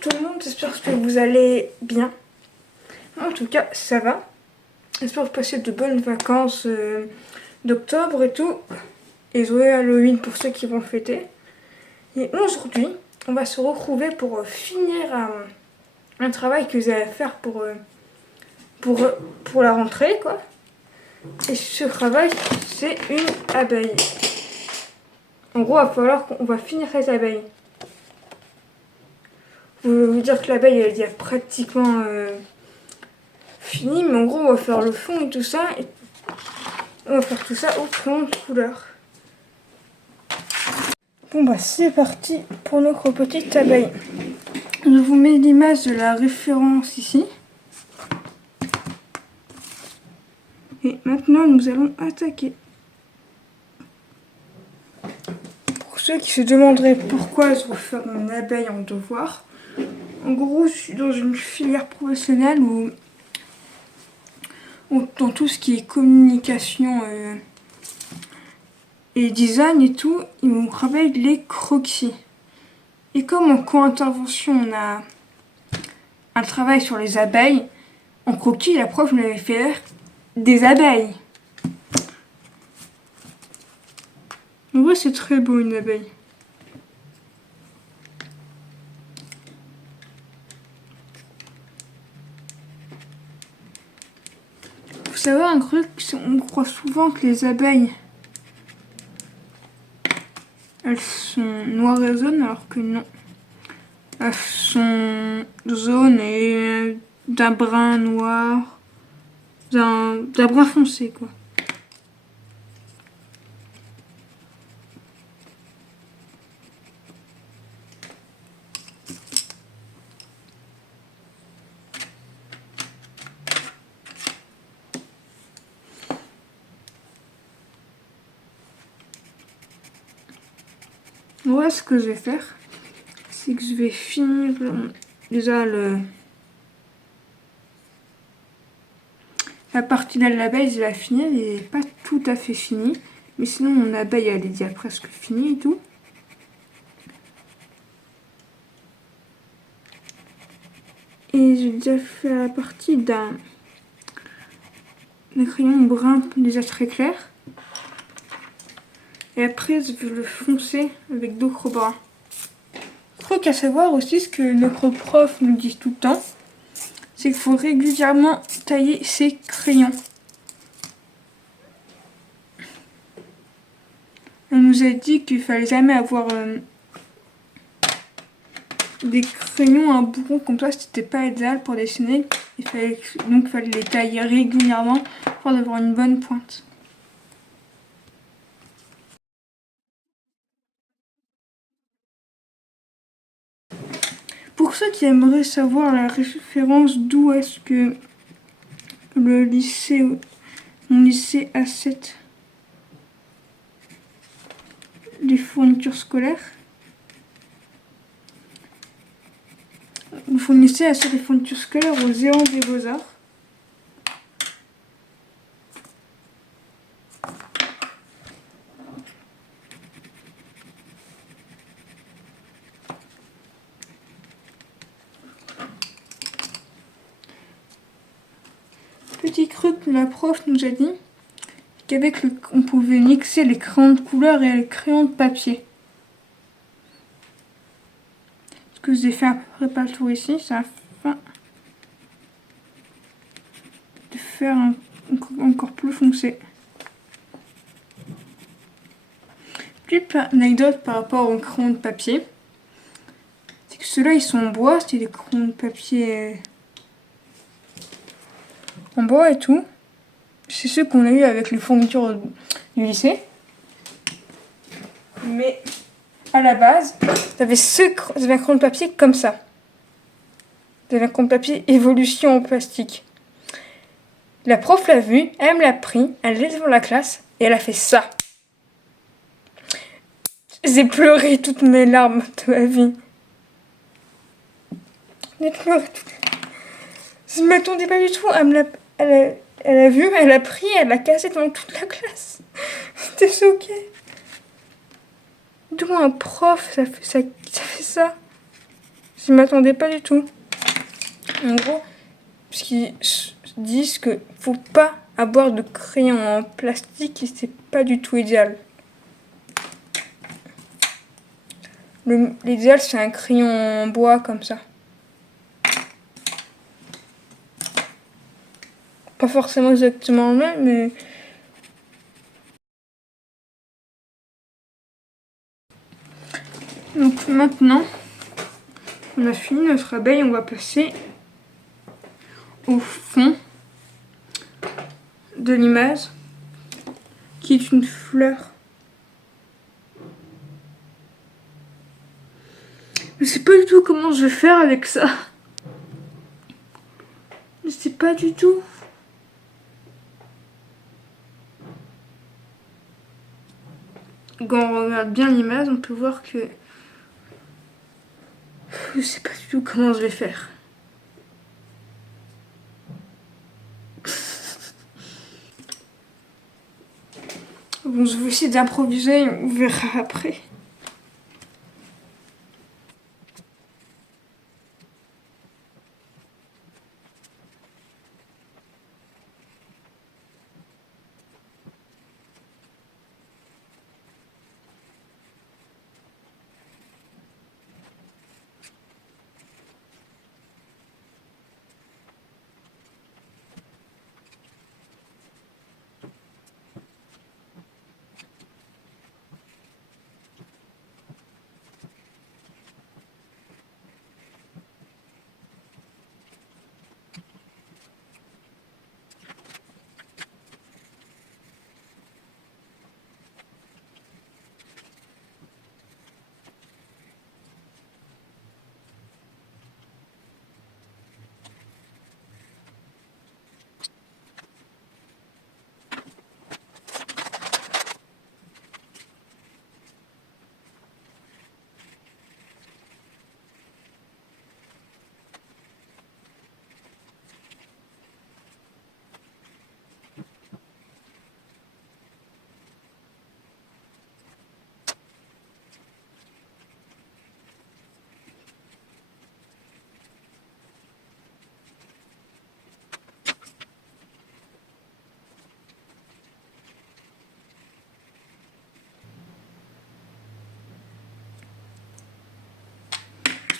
tout le monde, j'espère que vous allez bien. En tout cas, ça va. J'espère que vous passez de bonnes vacances d'octobre et tout. Et joyeux Halloween pour ceux qui vont fêter. Et aujourd'hui, on va se retrouver pour finir un travail que vous allez faire pour la rentrée, quoi. Et ce travail, c'est une abeille. En gros, il va falloir qu'on va finir cette abeille. Je vais vous dire que l'abeille, elle est déjà pratiquement finie, mais en gros, on va faire le fond et tout ça. Et on va faire tout ça au crayon de couleur. Bon bah c'est parti pour notre petite abeille. Je vous mets l'image de la référence ici. Et maintenant, nous allons attaquer. Pour ceux qui se demanderaient pourquoi je veux faire une abeille en devoir, en gros, je suis dans une filière professionnelle où dans tout ce qui est communication et design et tout, on travaille les croquis. Et comme en co-intervention, on a un travail sur les abeilles, en croquis, la prof nous avait fait faire des abeilles. En vrai, c'est très beau une abeille. Faut savoir un truc, on croit souvent que les abeilles, elles sont noires et jaunes, alors que non. Elles sont jaunes et d'un brun noir, d'un brun foncé, quoi. Moi, ce que je vais faire, c'est que je vais finir déjà la partie de l'abeille, je vais la finir. Elle n'est pas tout à fait finie, mais sinon mon abeille elle est déjà presque finie et tout. Et j'ai déjà fait la partie d'un crayon brun déjà très clair. Et après, je vais le foncer avec d'autres bruns. Truc à savoir aussi, ce que notre prof nous dit tout le temps, c'est qu'il faut régulièrement tailler ses crayons. Elle nous a dit qu'il fallait jamais avoir des crayons à bourron comme ça, c'était pas idéal pour dessiner. Il fallait les tailler régulièrement pour avoir une bonne pointe. Pour ceux qui aimeraient savoir la référence d'où est-ce que mon lycée A7 des fournitures scolaires, vous fournissez assez des fournitures scolaires aux Zéans des Beaux-Arts. Petit truc, la prof nous a dit qu'avec on pouvait mixer les crayons de couleur et les crayons de papier. Ce que j'ai fait à peu près pas le tour ici, c'est afin de faire encore plus foncé. Petite anecdote par rapport aux crayons de papier, c'est que ceux-là ils sont en bois, c'est des crayons de papier en bois et tout. C'est ceux qu'on a eu avec les fournitures du lycée. Mais à la base, j'avais un crayon de papier comme ça. J'avais un crayon de papier évolution en plastique. La prof l'a vu, elle me l'a pris, elle est devant la classe et elle a fait ça. J'ai pleuré toutes mes larmes de ma vie. J'ai pleuré toutes. Je ne m'attendais pas du tout. Elle a vu, elle a pris, elle l'a cassé devant toute la classe. J'étais choquée. D'où un prof, ça fait ça. Je m'attendais pas du tout. En gros, parce qu'ils disent que faut pas avoir de crayon en plastique et c'est pas du tout idéal. L'idéal c'est un crayon en bois comme ça. Pas forcément exactement le même, mais... Donc maintenant, on a fini notre abeille, on va passer au fond de l'image, qui est une fleur. Je sais pas du tout comment je vais faire avec ça. Je sais pas du tout. Quand on regarde bien l'image, on peut voir que... Je sais pas du tout comment je vais faire. Bon, je vais essayer d'improviser, on verra après.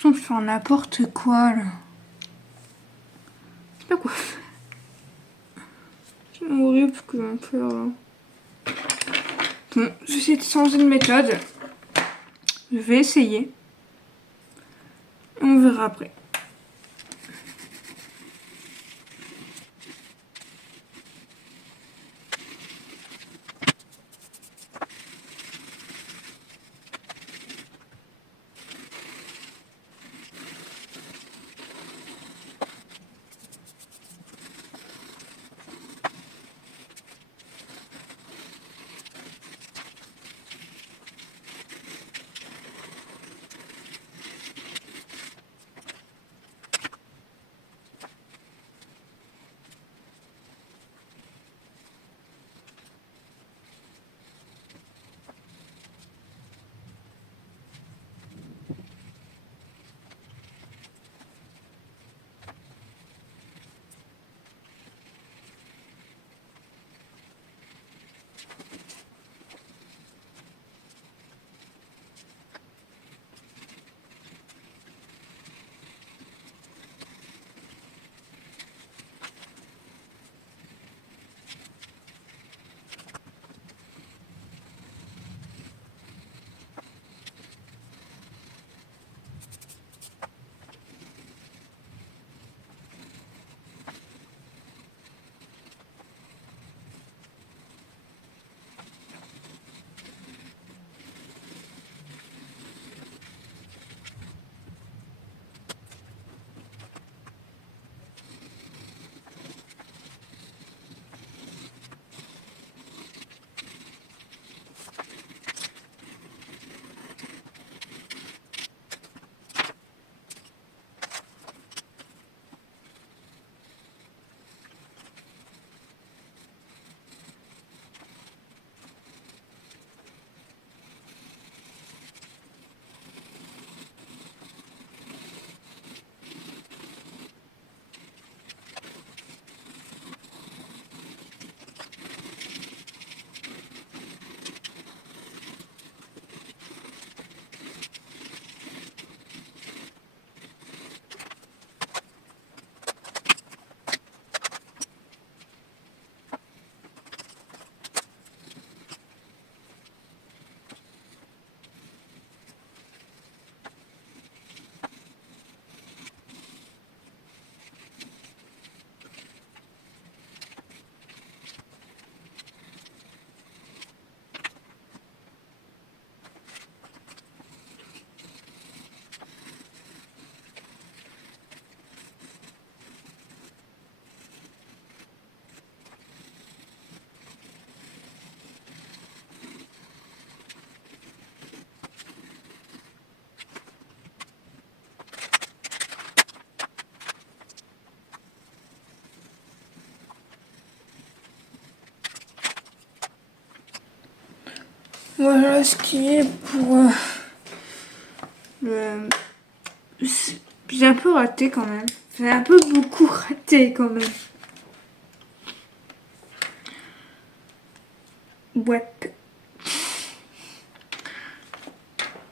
Je fais n'importe quoi là. Je sais pas quoi faire. C'est horrible ce que je vais faire là. Bon, je vais essayer de changer de méthode. Je vais essayer. On verra après. Voilà ce qui est pour le... J'ai un peu raté quand même. J'ai un peu beaucoup raté quand même. Ouais.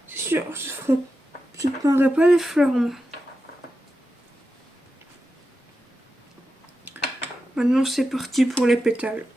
C'est sûr, je prendrai pas les fleurs, moi. Maintenant, c'est parti pour les pétales.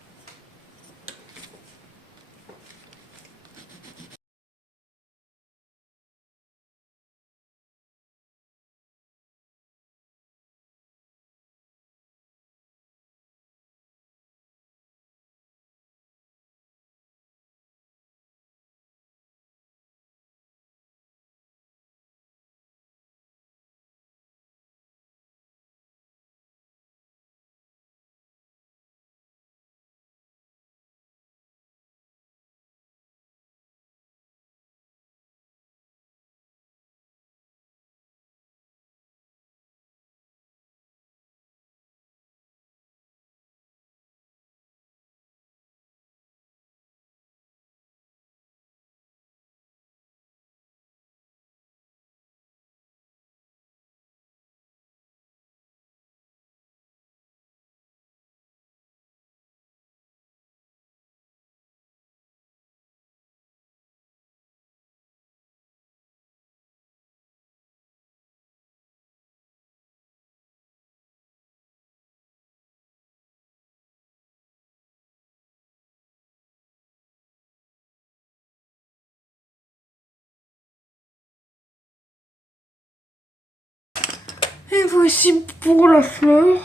Et voici pour la fleur.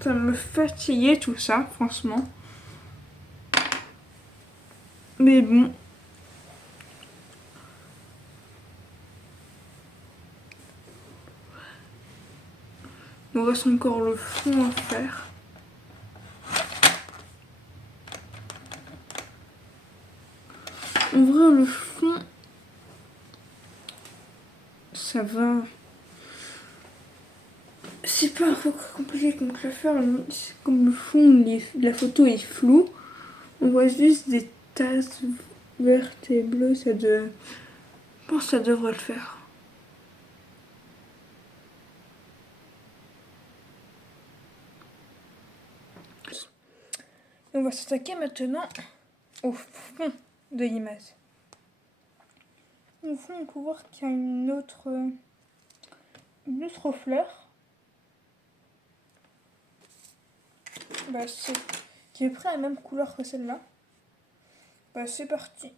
Ça me fatiguait tout ça, franchement. Mais bon. Il nous reste encore le fond à faire. En vrai, le fond, ça va. C'est pas un peu compliqué comme la faire. Comme le fond de la photo est flou, on voit juste des tasses vertes et bleues. Je pense que ça devrait le faire. On va s'attaquer maintenant au fond de l'image. Au fond, on peut voir qu'il y a une autre fleur. Qui est près à la même couleur que celle-là. C'est parti.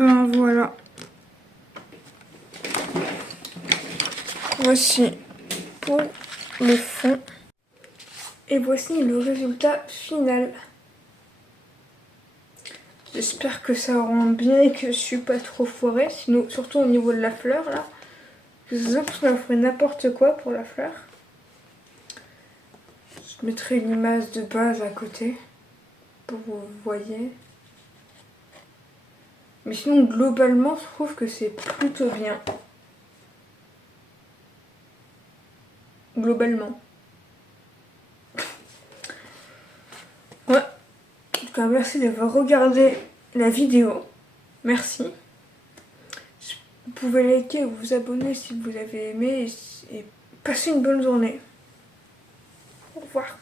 Ben voilà. Voici pour le fond. Et voici le résultat final. J'espère que ça rend bien et que je suis pas trop foirée. Sinon, surtout au niveau de la fleur là. J'ai l'impression qu'on ferait n'importe quoi pour la fleur. Je mettrai une image de base à côté. Pour que vous voyez. Mais sinon, globalement, je trouve que c'est plutôt bien. Globalement. Ouais. En tout cas, merci d'avoir regardé la vidéo. Merci. Vous pouvez liker ou vous abonner si vous avez aimé et passez une bonne journée. Au revoir.